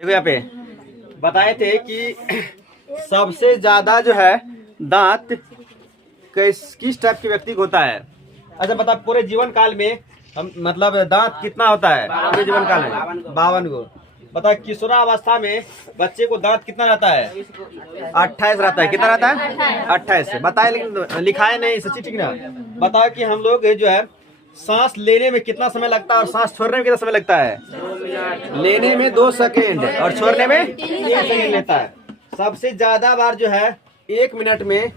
देखो यहाँ पे बताए थे कि सबसे ज्यादा जो है दांत किस टाइप के व्यक्ति को होता है। अच्छा बता, पूरे जीवन काल में हम मतलब दांत कितना होता है पूरे जीवन काल में? 52 को। बता, किशोरावस्था में बच्चे को दांत कितना रहता है? 28 रहता है। कितना रहता है? 28। बताए, लेकिन लिखा है नहीं सच्ची, ठीक ना? बताओ कि हम लोग जो है सांस लेने में कितना समय लगता है और सांस छोड़ने में कितना समय लगता है? लेने में 2 सेकेंड और छोड़ने में 3 सेकेंड लेता है। सबसे ज्यादा बार जो है 1 मिनट में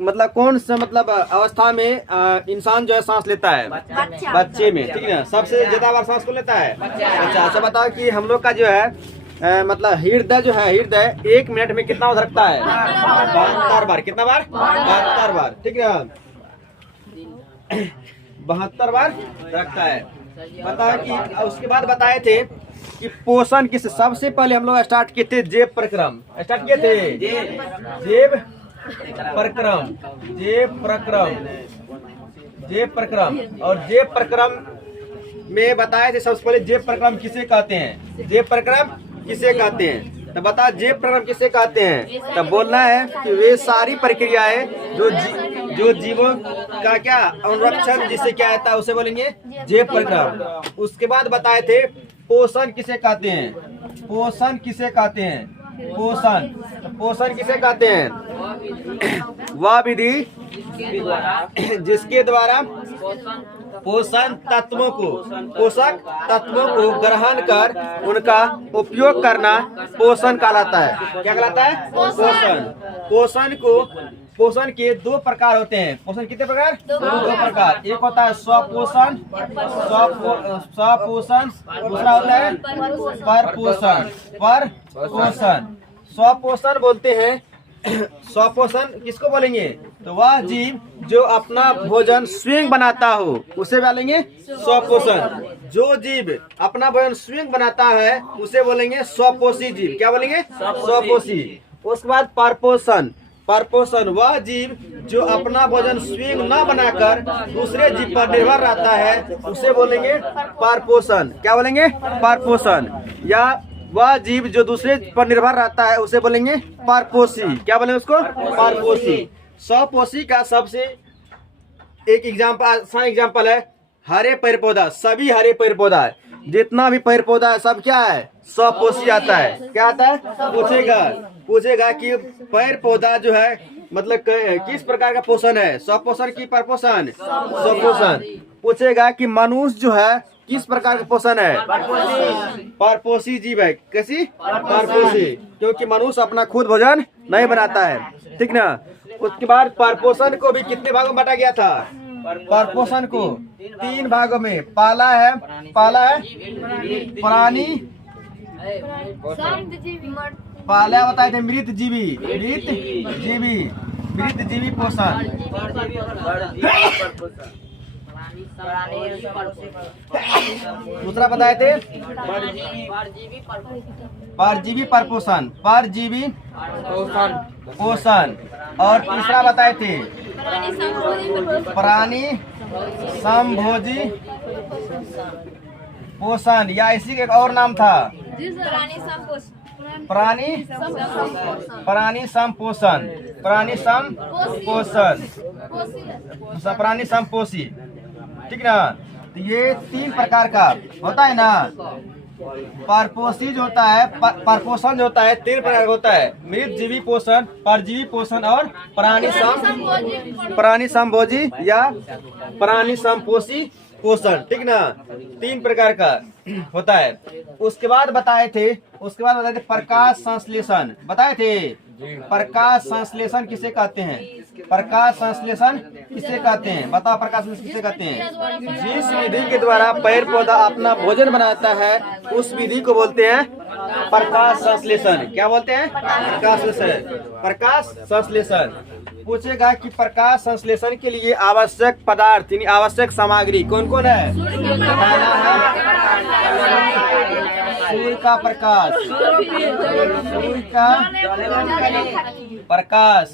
मतलब कौन सा मतलब अवस्था में इंसान जो है सांस लेता है? बच्चे में, ठीक है। सबसे ज्यादा बार सांस को लेता है अच्छा। अच्छा बताओ कि हम लोग का जो है मतलब हृदय जो है, हृदय 1 मिनट में कितना बार धड़कता है? 72 बार। कितना बार? 72 बार, ठीक है। 72 बार धड़कता है। बताओ कि उसके बाद बताए थे कि पोषण किस सबसे पहले हम लोग स्टार्ट किए थे? जेब प्रक्रम स्टार्ट किए थे। जेब प्रक्रम, जेब प्रक्रम, जेब प्रक्रम। और जेब प्रक्रम में बताए थे सबसे पहले जेब प्रक्रम किसे कहते हैं? जेब प्रक्रम किसे कहते हैं? तो बता, जेब प्रक्रम किसे कहते हैं? तब बोलना है कि वे सारी प्रक्रियाएं जो जीवों का क्या अनुरक्षण जिसे क्या रहता है उसे बोलेंगे जेब प्रक्रम। उसके बाद बताए थे पोषण किसे कहते हैं? पोषण किसे कहते हैं? पोषण, पोषण किसे कहते हैं? वह विधि जिसके द्वारा पोषण तत्वों को, पोषक तत्वों को ग्रहण कर उनका उपयोग करना पोषण कहलाता है। क्या कहलाता है? पोषण। पोषण को, पोषण के 2 प्रकार होते हैं। पोषण कितने प्रकार? 2 प्रकार। एक होता है स्वपोषण, स्वपोषण। दूसरा होता है परपोषण, परपोषण। स्वपोषण बोलते हैं। स्वपोषण किसको बोलेंगे? तो वह जीव जो अपना भोजन स्वयं बनाता हो उसे बोलेंगे स्वपोषण। जो जीव अपना भोजन स्वयं बनाता है उसे बोलेंगे स्वपोषी जीव। क्या बोलेंगे? स्वपोषी। उसके बाद परपोषण। परपोषण वह जीव जो अपना भोजन स्वयं न बनाकर दूसरे जीव पर निर्भर रहता है उसे बोलेंगे परपोषण। क्या बोलेंगे? परपोषण। या वह जीव जो दूसरे पर निर्भर रहता है उसे बोलेंगे परपोषी। क्या बोलेंगे उसको? परपोषी। स्वपोषी का सबसे एक एग्जाम्पल है हरे पेड़ पौधा। सभी हरे पेड़ पौधा जितना भी पेड़ पौधा है सब क्या है? स्वपोषी आता है। क्या आता है? पूछेगा कि पेड़ पौधा जो है मतलब किस प्रकार का पोषण है? स्वपोषण की परपोषण? स्वपोषण। पूछेगा कि मनुष्य जो है किस प्रकार का पोषण है? परपोषी जीव है। कैसी? परपोषी, क्योंकि मनुष्य अपना खुद भोजन नहीं बनाता है, ठीक ना। उसके बाद परपोषण को भी कितने भागों में बांटा गया था? परपोषण को 3 भागों में। पहला है प्राणी, पहला बताए थे मृत जीवी, मृत जीवी पोषण। दूसरा बताए थे परजीवी परपोषण, परजीवी पोषण। और तीसरा बताए थे प्राणी समभोजी पोषण, या इसी का एक और नाम था प्राणी समपोषण, प्राणी समपोषण, प्राणी समपोषी, ठीक ना। तो ये 3 प्रकार का होता है ना। परपोषी जो होता है, परपोषण जो होता है 3 प्रकार का होता है। मृत जीवी पोषण, परजीवी पोषण और प्राणी समभोजी या प्राणी समपोषी पोषण, ठीक ना। 3 प्रकार का होता है। उसके बाद बताए थे प्रकाश संश्लेषण। बताए थे प्रकाश संश्लेषण किसे कहते हैं? प्रकाश संश्लेषण किसे कहते हैं? बताओ, प्रकाश संश्लेषण किसे कहते हैं? जिस विधि के द्वारा पेड़ पौधा अपना भोजन बनाता है उस विधि को बोलते हैं प्रकाश संश्लेषण। क्या बोलते हैं? प्रकाश संश्लेषण, प्रकाश संश्लेषण। पूछेगा कि प्रकाश संश्लेषण के लिए आवश्यक पदार्थ यानी आवश्यक सामग्री कौन कौन है? सूर्य का प्रकाश, सूर्य का प्रकाश,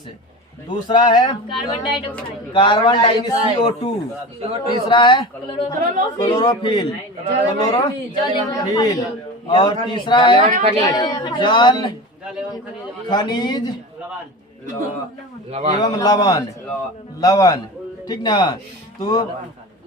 दूसरा है कार्बन डाइऑक्साइड CO2, तीसरा है क्लोरोफिल, और तीसरा है जल, खनिज एवं लवण। ठीक ना। तो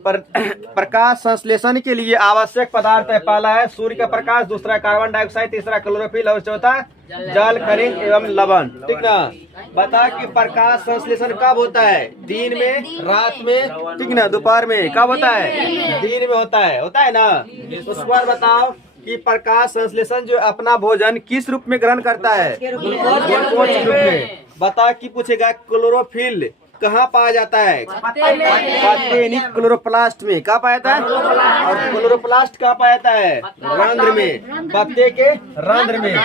प्रकाश संश्लेषण के लिए आवश्यक पदार्थ है, पहला है सूर्य का प्रकाश, दूसरा कार्बन डाइऑक्साइड, तीसरा क्लोरोफिल और चौथा जल, खनिज एवं लवण। ठीक ना। बता कि प्रकाश संश्लेषण कब होता है? दिन में, रात में, ठीक ना, दोपहर में। कब होता है? दिन में होता है ना। उस पर बताओ कि प्रकाश संश्लेषण जो अपना भोजन किस रूप में ग्रहण करता है? ग्लूकोज के रूप में। बता कि पूछेगा क्लोरोफिल कहाँ पाया जाता है? पत्ते नहीं, क्लोरोप्लास्ट में। कहाँ पाया जाता है? और क्लोरोप्लास्ट कहाँ पाया जाता है? रंध्र में, पत्ते के रंध्र में,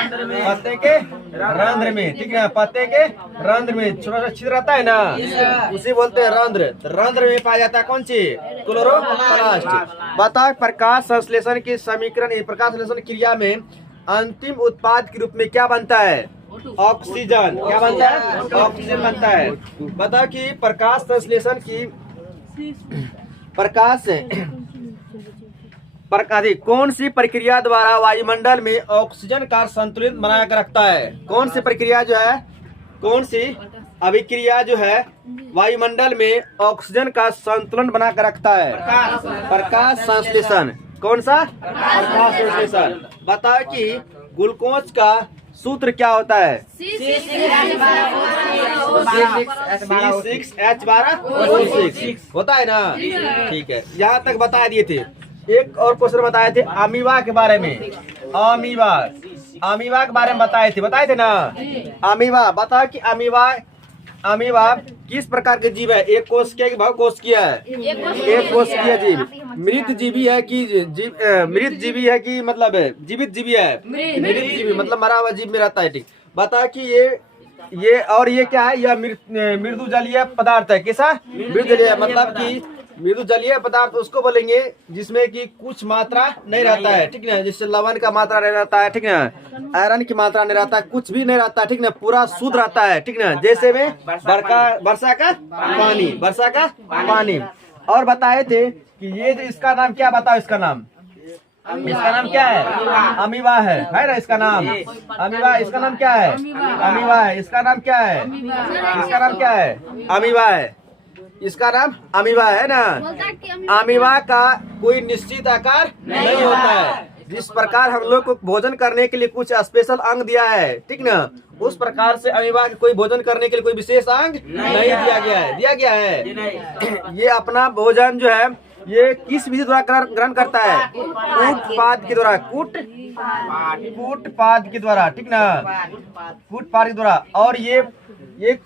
पत्ते के रंध्र में। ठीक है, पत्ते के रंध्र में छोटा सा छिद्र रहता है ना, उसे बोलते हैं रंध्र। रंध्र में पाया जाता है कौन सी? क्लोरोप्लास्ट। बता प्रकाश संश्लेषण की समीकरण, प्रकाश संश्लेषण क्रिया में अंतिम उत्पाद के रूप में क्या बनता है? ऑक्सीजन। क्या बनता है? ऑक्सीजन बनता है। बता कि प्रकाश संश्लेषण की कौन सी प्रक्रिया द्वारा वायुमंडल में ऑक्सीजन का संतुलित बना कर रखता है? कौन सी प्रक्रिया जो है, कौन सी अभिक्रिया जो है वायुमंडल में ऑक्सीजन का संतुलन बना कर रखता है? प्रकाश संश्लेषण। कौन सा? प्रकाश संश्लेषण। बता कि ग्लूकोज का सूत्र क्या होता है? C6H12O6 होता है ना। ठीक है, यहाँ तक बता दिए थे। एक और क्वेश्चन बताए थे अमीबा के बारे में। अमीबा के बारे में बताए थे ना। अमीबा, बता कि अमीबा किस प्रकार के जीव है? एक कोश के बहुकोषीय है? एक कोषीय जीव। मृत जीवी है कि मृत जीवी है कि मतलब जीवित जीवी है? मृत जीवी मतलब मरा हुआ जीव में रहता है। ठीक, बता कि ये और ये क्या है? यह मृदु जलीय पदार्थ है। कैसा? मृदु जलीय, मतलब कि मृदु जलीय पदार्थ उसको बोलेंगे जिसमें कि कुछ मात्रा नहीं रहता है। ठीक ना, जिससे लवण का मात्रा नहीं रहता है। ठीक ना, आयरन की मात्रा नहीं रहता है, कुछ भी नहीं रहता है। ठीक ना, पूरा शुद्ध रहता है। ठीक ना, जैसे में वर्षा का पानी। और बताए थे कि ये जो इसका नाम क्या, बताओ इसका नाम क्या है? अमीबा है ना इसका नाम? अमीबा, इसका नाम क्या है? अमीबा है। इसका नाम क्या है? इसका नाम क्या है? अमीबा है। इसका नाम अमीबा है ना। अमीबा का कोई निश्चित आकार नहीं होता है। जिस प्रकार हम लोग को भोजन करने के लिए कुछ स्पेशल अंग दिया है, ठीक ना, उस प्रकार से अमीबा के कोई भोजन करने के लिए कोई विशेष अंग नहीं दिया गया है। ये अपना भोजन जो है ये किस विधि द्वारा ग्रहण करता है? कूटपाद के द्वारा। कूटपाद के द्वारा। ठीक ना, कूटपाद के द्वारा। और ये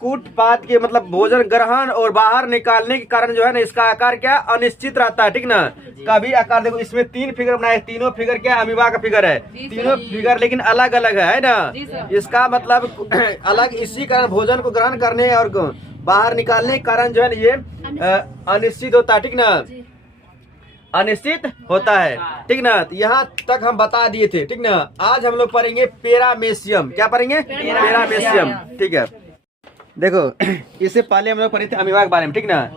कूटपाद के मतलब भोजन ग्रहण और बाहर निकालने के कारण जो है ना, इसका आकार क्या? अनिश्चित रहता है। ठीक ना, कभी आकार देखो, इसमें 3 फिगर बनाए, तीनों फिगर क्या? अमीबा का फिगर है। तीनों फिगर लेकिन अलग अलग है ना। इसका मतलब अलग, इसी कारण भोजन को ग्रहण करने और बाहर निकालने के कारण जो है ये अनिश्चित होता है। ठीक ना, अनिश्चित होता है। ठीक ना, यहाँ तक हम बता दिए थे। ठीक ना, आज हम लोग पढ़ेंगे पैरामेशियम। क्या पढ़ेंगे? पैरामेशियम। ठीक है, देखो इससे पहले हम लोग पढ़े थे अमीबा के बारे में। ठीक ना,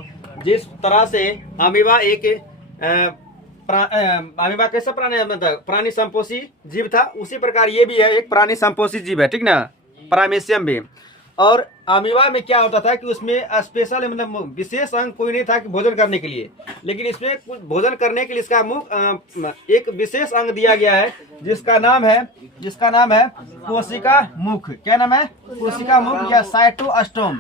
जिस तरह से अमीबा एक अमीबा कैसा प्राणी संपोषी जीव था, उसी प्रकार ये भी है एक प्राणी संपोषी जीव है। ठीक ना, पैरामेशियम भी। और अमीबा में क्या होता था कि उसमें स्पेशल मतलब विशेष अंग कोई नहीं था कि भोजन करने के लिए, लेकिन इसमें कुछ भोजन करने के लिए इसका मुख एक विशेष अंग दिया गया है जिसका नाम है कोशिका मुख। क्या नाम है? कोशिका मुख या साइटोस्टोम।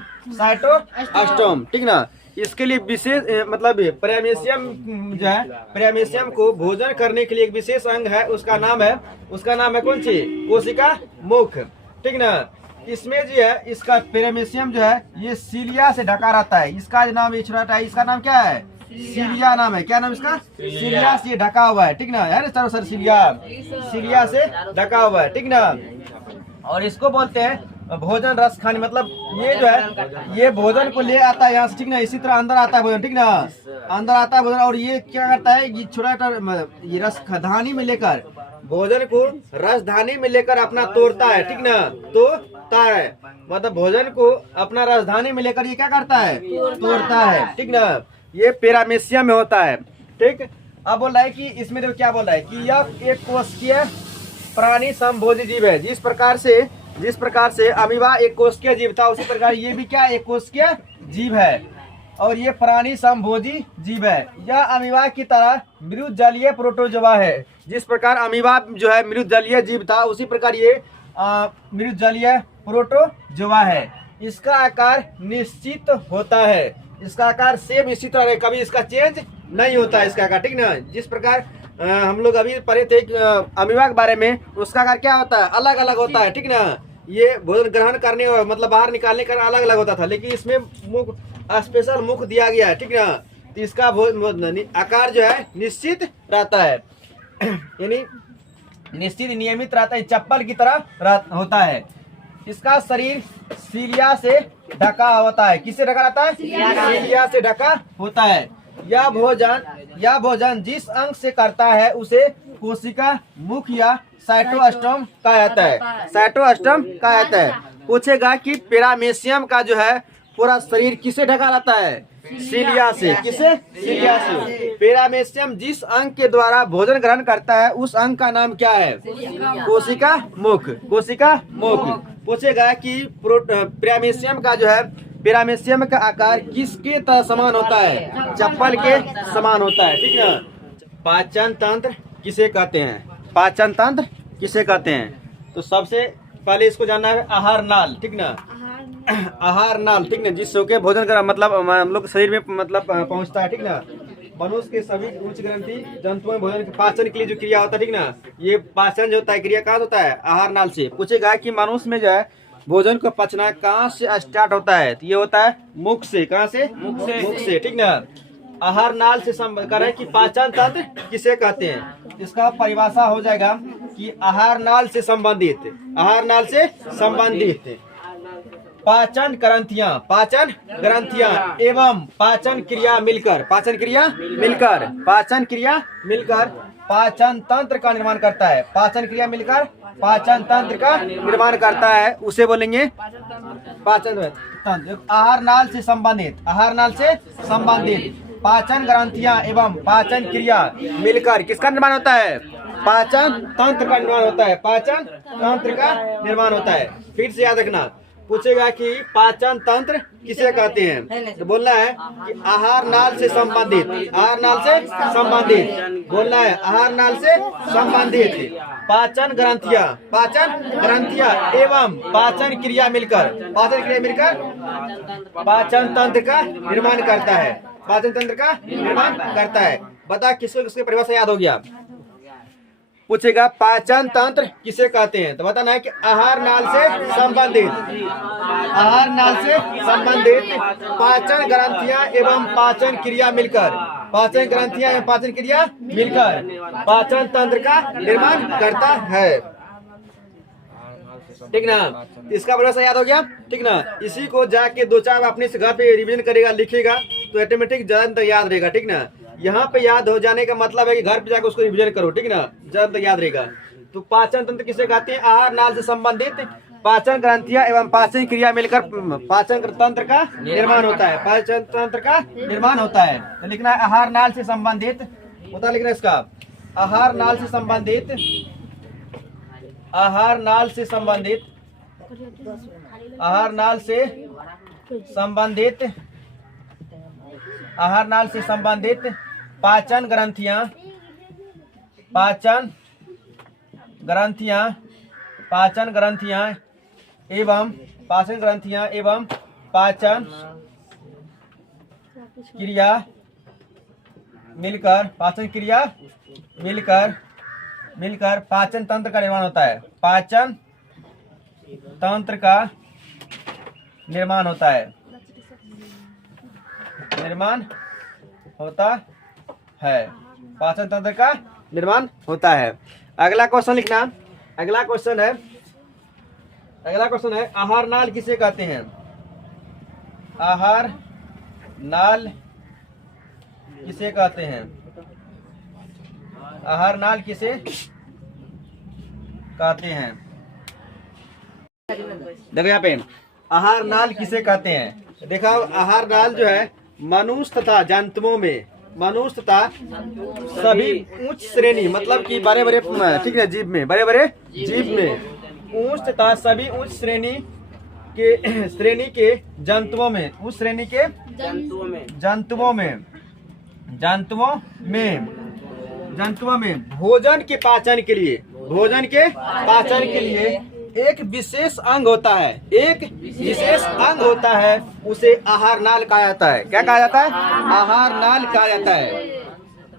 ठीक ना, इसके लिए विशेष मतलब पैरामेशियम जो है, पैरामेशियम को भोजन करने के लिए एक विशेष अंग है, उसका नाम है कौन सी? कोशिका मुख। ठीक ना, इसमें जो है इसका पैरामेशियम जो है ये सीलिया से ढका रहता है। इसका जो नाम ये छोटा है, इसका नाम क्या है? सीलिया नाम है। क्या नाम इसका? सीलिया से ढका हुआ है। ठीक ना, है ना सर? सीलिया से ढका हुआ है। ठीक ना, और इसको बोलते हैं भोजन रस खानी। मतलब ये जो है ये भोजन को ले आता है यहाँ से। ठीक ना, इसी तरह अंदर आता है भोजन। ठीक ना, अंदर आता है भोजन, और ये क्या करता है? ये छोटा ये रस धानी में लेकर भोजन को रसधानी में लेकर अपना तोड़ता है। ठीक ना, तो तोड़ता है, मतलब भोजन को अपना राजधानी में लेकर ये क्या करता है, तोड़ता है, ठीक ना। ये पैरामेशियम में होता है, ठीक। अब बोल रहा है कि इसमें देखो क्या बोल रहा है कि यह एक कोशिकीय प्राणी समभोजी जीव है। जिस प्रकार से अमीबा एक कोशिकीय जीव था, उसी प्रकार ये भी क्या एक कोशिकीय जीव है, और ये प्राणी समभोजी जीव है। यह अमीबा की तरह मृदजलीय प्रोटोजोआ है। जिस प्रकार अमीबा जो है मृदजलीय जीव था, उसी प्रकार ये मृदजलीय प्रोटोजोआ है। इसका आकार निश्चित होता है, इसका आकार सेम इसी तरह है, कभी इसका चेंज नहीं होता है इसका आकार, ठीक ना। जिस प्रकार हम लोग अभी पढ़े थे अमीबा के बारे में, उसका आकार क्या होता है, अलग अलग होता है, ठीक ना। ये भोजन ग्रहण करने और मतलब बाहर निकालने का अलग अलग होता था, लेकिन इसमें मुख स्पेशल मुख दिया गया है, ठीक ना। तो इसका आकार जो है निश्चित रहता है, यानी निश्चित नियमित रहता है, चप्पल की तरह होता है। इसका शरीर सीलिया से ढका होता है। किससे ढका रहता है, सीलिया से ढका होता है। यह भोजन जिस अंग से करता है उसे कोशिका मुख या साइटोस्टोम कहा जाता है, साइटोस्टोम कहा जाता है। पूछेगा कि पैरामेशियम का जो है पूरा शरीर किसे ढका रहता है, सीलिया से। किसे, सीलिया से। पैरामेशियम जिस अंग के द्वारा भोजन ग्रहण करता है उस अंग का नाम क्या है, कोशिका मुख, कोशिका मुख। पूछेगा कि पैरामेशियम का जो है, पैरामेशियम का आकार किसके समान होता है, चप्पल के समान होता है, ठीक ना। पाचन तंत्र किसे कहते हैं, पाचन तंत्र किसे कहते हैं, तो सबसे पहले इसको जानना है आहार नाल, ठीक ना। आहार नाल, ठीक ना, जिससे के भोजन का मतलब हम लोग शरीर में मतलब पहुंचता है, ठीक ना। मनुष्य के सभी उच्च ग्रंथि जंतुओं में भोजन पाचन के लिए जो क्रिया होता है, ठीक ना, ये पाचन जो होता है क्रिया कहाँ होता है, आहार नाल से। पूछेगा कि मनुष्य में जो है भोजन को पचना कहाँ से स्टार्ट होता है, तो ये होता है मुख से। कहाँ से, मुख से, ठीक ना। आहार नाल से संबंध कर कि पाचन तंत्र किसे कहते हैं, इसका परिभाषा हो जाएगा कि आहार नाल से संबंधित, आहार नाल से संबंधित पाचन ग्रंथियां एवं पाचन क्रिया मिलकर, पाचन क्रिया मिलकर पाचन तंत्र का निर्माण करता है। पाचन क्रिया मिलकर पाचन तंत्र का निर्माण करता है, उसे बोलेंगे पाचन तंत्र। आहार नाल से संबंधित पाचन ग्रंथियां एवं पाचन क्रिया मिलकर किसका निर्माण होता है, पाचन तंत्र का निर्माण होता है, पाचन तंत्र का निर्माण होता है। फिर से याद रखना, पूछेगा कि पाचन तंत्र किसे कहते हैं, तो बोलना है कि आहार नाल से संबंधित, आहार नाल से संबंधित बोलना है, आहार नाल से संबंधित पाचन ग्रंथियां एवं पाचन क्रिया मिलकर पाचन तंत्र का निर्माण करता है, पाचन तंत्र का निर्माण करता है। बता किसको किसके परिभाषा याद हो गया। पूछेगा पाचन तंत्र किसे कहते हैं, तो बताना है कि आहार नाल से संबंधित पाचन ग्रंथियां एवं पाचन क्रिया मिलकर, पाचन ग्रंथियां एवं पाचन क्रिया मिलकर पाचन तंत्र का निर्माण करता है, ठीक ना। इसका परिभाषा याद हो गया, ठीक ना। इसी को जाके दो चार अपने से घर पे रिवीजन करेगा, लिखेगा, तो ऑटोमेटिक ज्यादा याद रहेगा, ठीक ना। यहाँ पे याद हो जाने का मतलब है कि घर पे जाकर उसको रिवीजन करो, ठीक ना, ज्यादा तक याद रहेगा। तो पाचन तंत्र किसे कहते हैं, आहार नाल से संबंधित पाचन ग्रंथियां एवं पाचन क्रिया मिलकर पाचन तंत्र का निर्माण होता है, पाचन तंत्र का निर्माण होता है। तो लिखना है आहार नाल से संबंधित, होता लिखना है इसका, आहार नाल से संबंधित, आहार नाल से संबंधित, आहार नाल से संबंधित, आहार नाल से संबंधित पाचन ग्रंथियां एवं पाचन क्रिया मिलकर पाचन तंत्र का निर्माण होता है, पाचन तंत्र का निर्माण होता है, पाचन तंत्र का निर्माण होता है। अगला क्वेश्चन लिखना, अगला क्वेश्चन है आहार नाल किसे कहते हैं, आहार नाल किसे कहते हैं, आहार नाल किसे कहते हैं। देखो यहाँ पे आहार नाल किसे कहते हैं। देखो आहार नाल जो है मनुष्य तथा जंतुओं में, मनुष्य तथा सभी उच्च श्रेणी मतलब कि बड़े बड़े, ठीक है, जीव में, बड़े बड़े जीव में, उच्च तथा सभी उच्च श्रेणी के जंतुओं में, उस श्रेणी के जंतुओं में भोजन के पाचन के लिए एक विशेष अंग होता है, उसे आहार नाल कहा जाता है। क्या कहा जाता है? आहार नाल कहा जाता है।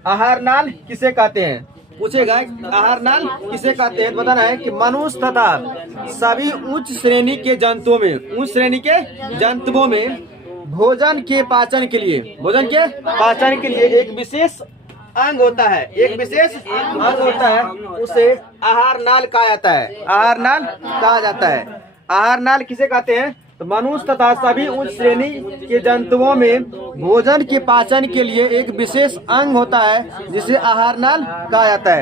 आहार नाल किसे कहते हैं पूछेगा। आहार नाल किसे कहते हैं बताना है कि मनुष्य तथा सभी उच्च श्रेणी के जंतुओं में भोजन के पाचन के लिए एक विशेष अंग होता है, उसे आहार नाल कहा जाता है। आहार नाल किसे कहते हैं? तो मनुष्य तथा सभी उच्च श्रेणी के जंतुओं में भोजन के पाचन के लिए एक विशेष अंग होता है जिसे आहार नाल कहा जाता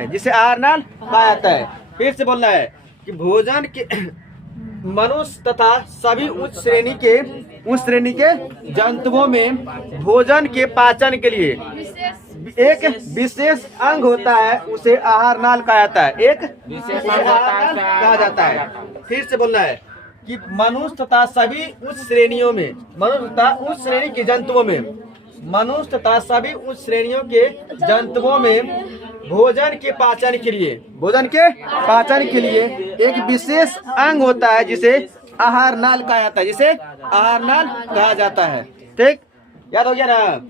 है। फिर से बोलना है कि भोजन के मनुष्य तथा सभी उच्च श्रेणी के जंतुओं में भोजन के पाचन के लिए एक विशेष अंग होता है, उसे आहार नाल कहा जाता है। फिर से बोलना है कि मनुष्य तथा सभी उच्च श्रेणियों में, मनुष्य तथा उच्च श्रेणी के जंतुओं में भोजन के पाचन के लिए एक विशेष अंग होता है जिसे आहार नाल कहा जाता है। ठीक, याद हो गया ना?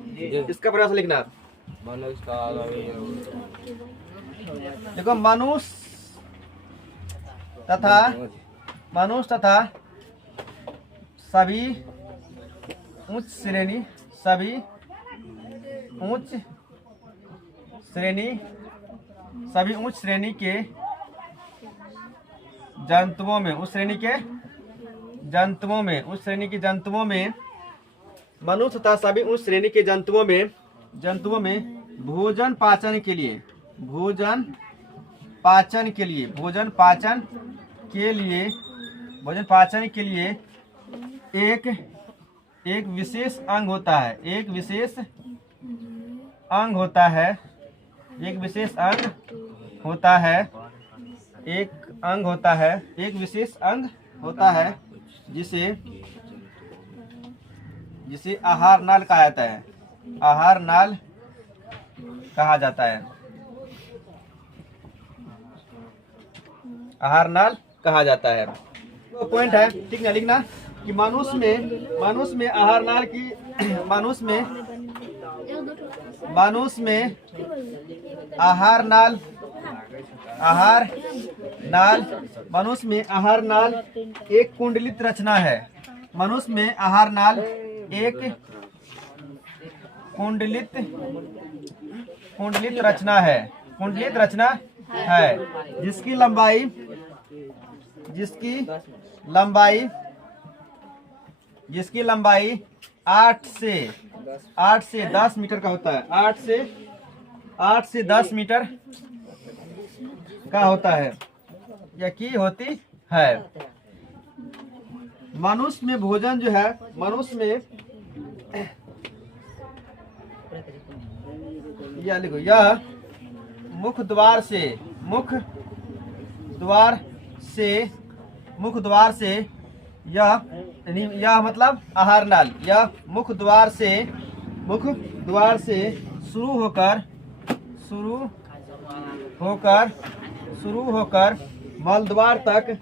इसका प्रयास लिखना। देखो मनुष्य तथा सभी उच्च श्रेणी के जंतुओं में, मनुष्य तथा सभी उच्च श्रेणी के जंतुओं में भोजन पाचन के लिए एक विशेष अंग होता है, एक विशेष अंग होता है जिसे आहार नाल कहा जाता है। तो पॉइंट है, ठीक ना, लिखना कि मनुष्य में आहार नाल की आहार नाल एक कुंडलित रचना है। मनुष्य में आहार नाल एक कुंडलित रचना है जिसकी लंबाई 8 से 10 मीटर का होता है। 8 से 10 मीटर का होता है या की होती है। मनुष्य में भोजन जो है, यह मुख द्वार से यह मतलब आहार नाल, यह मुख द्वार से शुरू होकर मल द्वार तक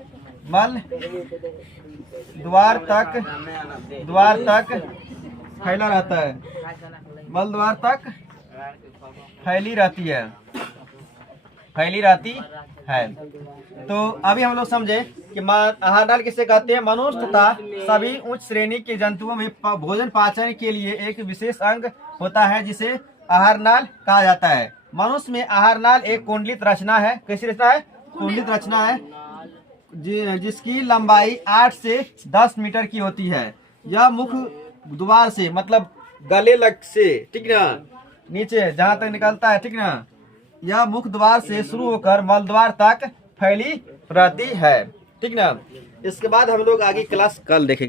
फैला रहता है, मल द्वार तक फैली रहती है। तो अभी हम लोग समझे कि आहार नाल किसे कहते हैं। मनुष्य तथा सभी उच्च श्रेणी के जंतुओं में भोजन पाचन के लिए एक विशेष अंग होता है जिसे आहार नाल कहा जाता है। मनुष्य में आहार नाल एक कुंडलित रचना है। कैसी रचना है? कुंडलित रचना है जिसकी लंबाई 8 से 10 मीटर की होती है। यह मुख द्वार से मतलब गले लग से, ठीक ना, नीचे जहाँ तक निकलता है, ठीक ना, यह मुख द्वार से शुरू होकर मल द्वार तक फैली रहती है। ठीक ना। इसके बाद हम लोग आगे क्लास कल देखेंगे।